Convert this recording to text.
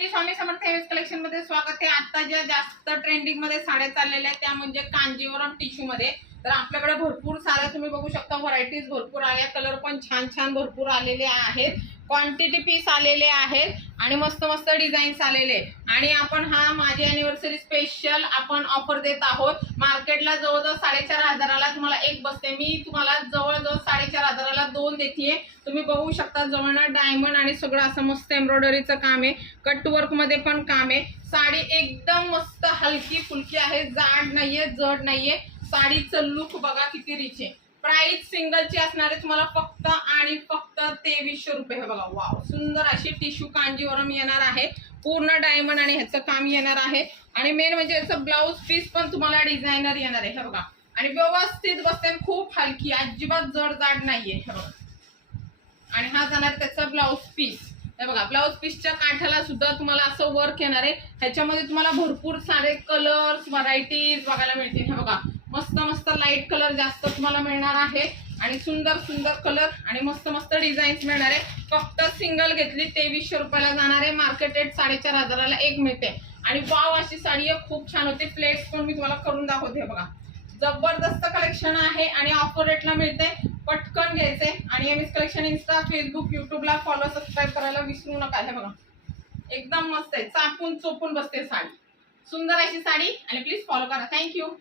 Swami Samarth collection मध्ये स्वागत आहे। आता ज्या जास्त ट्रेंडिंग मध्ये साड्या चाललेल्या त्या म्हणजे कांजीवरम टिश्यू मध्ये। तर आपल्याकडे भरपूर साड्या तुम्ही बघू शकता, व्हरायटीज भरपूर आल्या, कलर पण छान छान भरपूर आलेले आहेत, क्वांटिटी पीस आलेले आहेत आणि मस्त मस्त डिझाईन्स आलेले। आणि आपण हा माझी अॅनिव्हर्सरी स्पेशल आपण ऑफर देत आहोत। मार्केटला जवळजवळ 4500 तुम्हाला एक बसते, मी तुम्हाला जवळजवळ 4500 दोन देते। तुम्ही बघू शकता जवळना डायमंड आणि सगळं असं मस्त एम्ब्रॉयडरीचं काम आहे, कट वर्क मध्ये पण काम आहे। साडी एकदम मस्त हलकी फुलकी आहे, जाड नाहीये जड नाहीये। साडीचं लुक बघा किती रिच आहे। प्राइस सिंगलची असणार आहे तुम्हाला फक्त आणि फक्त 2300 रुपये। बघा वाव, सुंदर अशी टिश्यू कांजीवरम येणार आहे, पूर्ण डायमंड आणि ह्याचं काम येणार आहे। आणि मेन म्हणजे याचं ब्लाउज पीस पण तुम्हाला डिझायनर येणार आहे, हे बघा। आणि व्यवस्थित बसते, खूप हलकी, अजिबात जड जाड नाहीये, हे बघा। आणि हा जाणार त्याचा ब्लाउज पीस, हे बघा। ब्लाउज पीसच्या काठाला सुद्धा तुम्हाला असं वर्क येणार आहे। ह्याच्यामध्ये तुम्हाला भरपूर सारे कलर्स व्हरायटीज बघायला मिळतील, हे बघा। मस्त मस्त लाईट कलर जास्त तुम्हाला मिळणार आहे आणि सुंदर सुंदर कलर आणि मस्त मस्त डिझाईन्स मिळणार आहे। फक्त सिंगल घेतली 2300 रुपयाला जाणार आहे, मार्केट रेट 4500 एक मिळते। आणि वाव अशी साडी आहे, खूप छान होते। प्लेट्स पण मी तुम्हाला करून दाखवते, बघा। जबरदस्त कलेक्शन आहे आणि ऑफर रेटला मिळते, पटकन घ्यायचे। आणि M S collection Insta, Facebook, युट्यूबला फॉलो सबस्क्राईब करायला विसरू नका, हे बघा। एकदम मस्त आहे, चापून चोपून बसते साडी, सुंदर अशी साडी। आणि प्लीज फॉलो करा। थँक्यू।